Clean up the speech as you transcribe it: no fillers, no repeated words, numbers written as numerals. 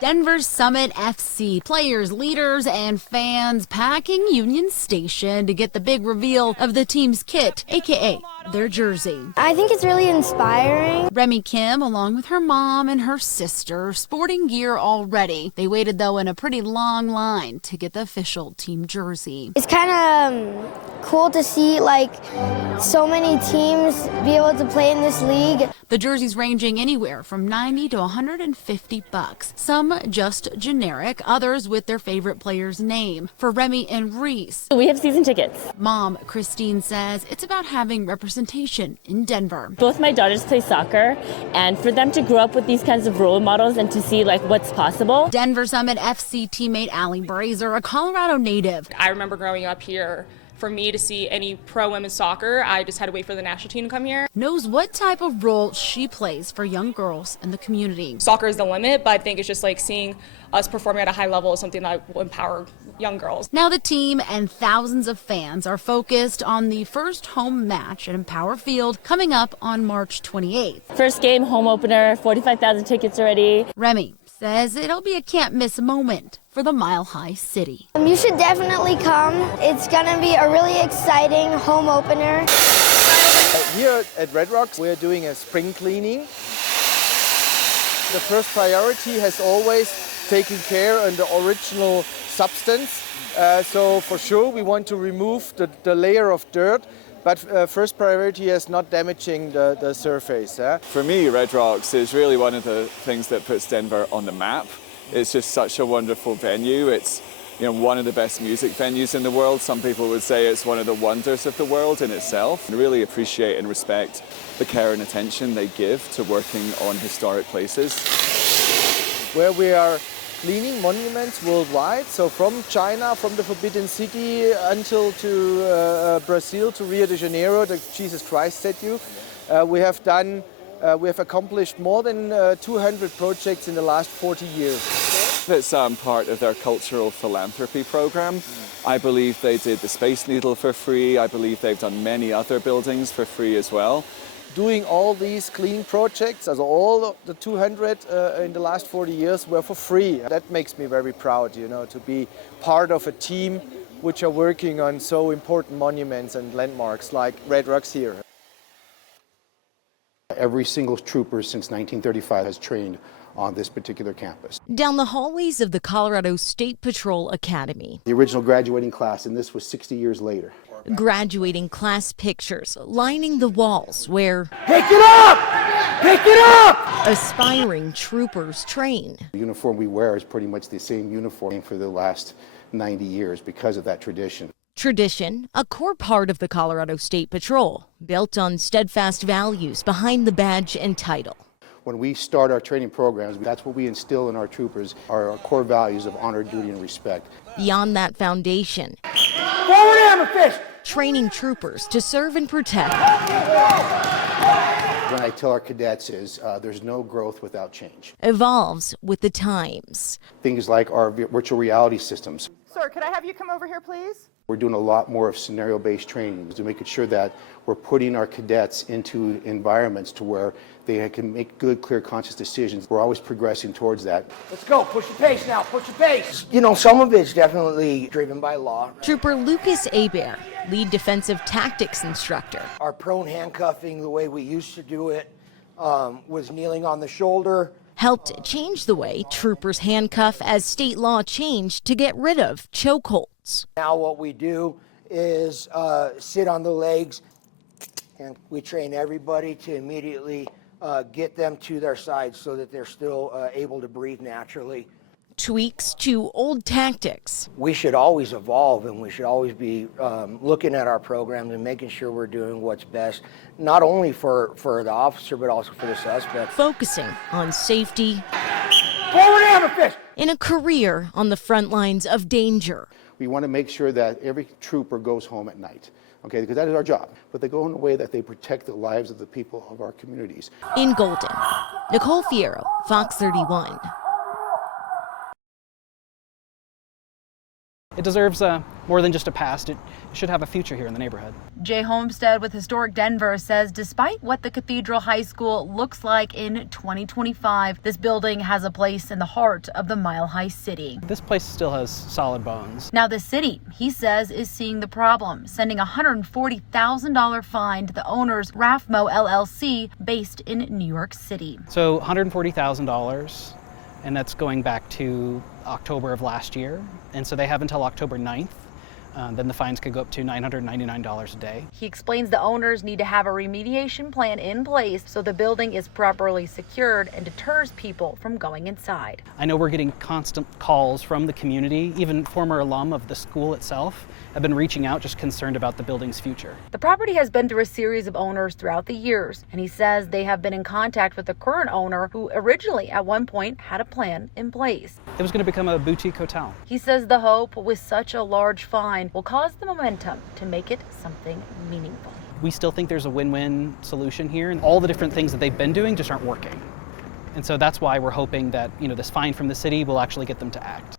Denver Summit FC players, leaders, and fans packing Union Station to get the big reveal of the team's kit, aka their jersey. I think it's really inspiring. Remy Kim, along with her mom and her sister, sporting gear already. They waited, though, in a pretty long line to get the official team jersey. It's kind of cool to see so many teams be able to play in this league. The jerseys ranging anywhere from $90 to $150. Some just generic, others with their favorite player's name. For Remy and Reese, we have season tickets. Mom Christine says it's about having representation in Denver. Both my daughters play soccer, and for them to grow up with these kinds of role models and to see what's possible. Denver Summit FC teammate Allie Brazer, a Colorado native. I remember growing up here. For me to see any pro women's soccer, I just had to wait for the national team to come here. Knows what type of role she plays for young girls in the community. Soccer is the limit, but I think it's just seeing us performing at a high level is something that will empower young girls. Now the team and thousands of fans are focused on the first home match at Empower Field coming up on March 28th. First game, home opener, 45,000 tickets already. Remy says it'll be a can't-miss moment for the Mile High City. You should definitely come. It's going to be a really exciting home opener. Here at Red Rocks, we're doing a spring cleaning. The first priority has always taken care of the original substance. So for sure we want to remove the layer of dirt, but first priority is not damaging the surface. For me, Red Rocks is really one of the things that puts Denver on the map. It's just such a wonderful venue. It's one of the best music venues in the world. Some people would say it's one of the wonders of the world in itself. I really appreciate and respect the care and attention they give to working on historic places. Where we are cleaning monuments worldwide, so from China, from the Forbidden City until to Brazil, to Rio de Janeiro, the Jesus Christ statue. We have accomplished more than 200 projects in the last 40 years. It's part of their cultural philanthropy program. I believe they did the Space Needle for free. I believe they've done many other buildings for free as well. Doing all these cleaning projects, as all the 200 in the last 40 years, were for free. That makes me very proud, to be part of a team which are working on so important monuments and landmarks like Red Rocks here. Every single trooper since 1935 has trained on this particular campus. Down the hallways of the Colorado State Patrol Academy. The original graduating class, and this was 60 years later. Graduating class pictures lining the walls where Pick it up! Pick it up! aspiring troopers train. The uniform we wear is pretty much the same uniform for the last 90 years because of that tradition. Tradition, a core part of the Colorado State Patrol, built on steadfast values behind the badge and title. When we start our training programs, that's what we instill in our troopers, are our core values of honor, duty, and respect. Beyond that foundation, Forward hammer fist! training troopers to serve and protect. What I tell our cadets is there's no growth without change. Evolves with the times. Things like our virtual reality systems. Sir, could I have you come over here, please? We're doing a lot more of scenario-based training to make sure that we're putting our cadets into environments to where they can make good, clear, conscious decisions. We're always progressing towards that. Let's go. Push your pace now. Push your pace. Some of it's definitely driven by law. Trooper Lucas Hebert, lead defensive tactics instructor. Our prone handcuffing, the way we used to do it, was kneeling on the shoulder. Helped change the way troopers handcuff as state law changed to get rid of chokeholds. Now what we do is sit on the legs, and we train everybody to immediately get them to their sides so that they're still able to breathe naturally. Tweaks to old tactics. We should always evolve, and we should always be looking at our programs and making sure we're doing what's best, not only for the officer, but also for the suspect. Focusing on safety. Forward hammer fist! In a career on the front lines of danger. We want to make sure that every trooper goes home at night, okay, because that is our job. But they go in a way that they protect the lives of the people of our communities. In Golden, Nicole Fierro, Fox 31. It deserves more than just a past. It should have a future here in the neighborhood. Jay Homestead with Historic Denver says despite what the Cathedral High School looks like in 2025, this building has a place in the heart of the Mile High City. This place still has solid bones. Now the city, he says, is seeing the problem, sending a $140,000 fine to the owners, Rafmo LLC, based in New York City. So $140,000, and that's going back to October of last year. And so they have until October 9th. Then the fines could go up to $999 a day. He explains the owners need to have a remediation plan in place so the building is properly secured and deters people from going inside. I know we're getting constant calls from the community. Even former alum of the school itself have been reaching out, just concerned about the building's future. The property has been through a series of owners throughout the years, and he says they have been in contact with the current owner who originally at one point had a plan in place. It was going to become a boutique hotel. He says the hope with such a large fine will cause the momentum to make it something meaningful. We still think there's a win-win solution here, and all the different things that they've been doing just aren't working. And so that's why we're hoping that, this fine from the city will actually get them to act.